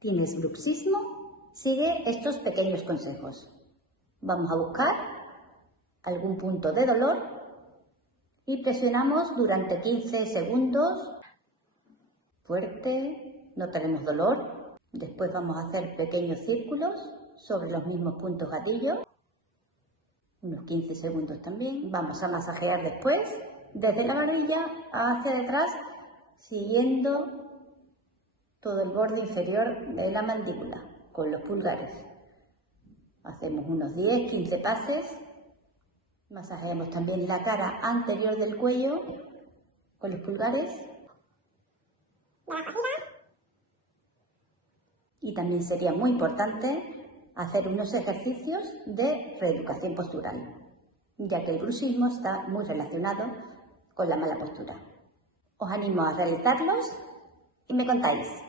tienes bruxismo, sigue estos pequeños consejos. Vamos a buscar algún punto de dolor y presionamos durante 15 segundos. Fuerte, no tenemos dolor. Después vamos a hacer pequeños círculos sobre los mismos puntos gatillo. Unos 15 segundos también. Vamos a masajear después desde la barbilla hacia detrás, siguiendo todo el borde inferior de la mandíbula con los pulgares. Hacemos unos 10-15 pases. Masajeamos también la cara anterior del cuello con los pulgares. Y también sería muy importante hacer unos ejercicios de reeducación postural, ya que el bruxismo está muy relacionado con la mala postura. Os animo a realizarlos y me contáis.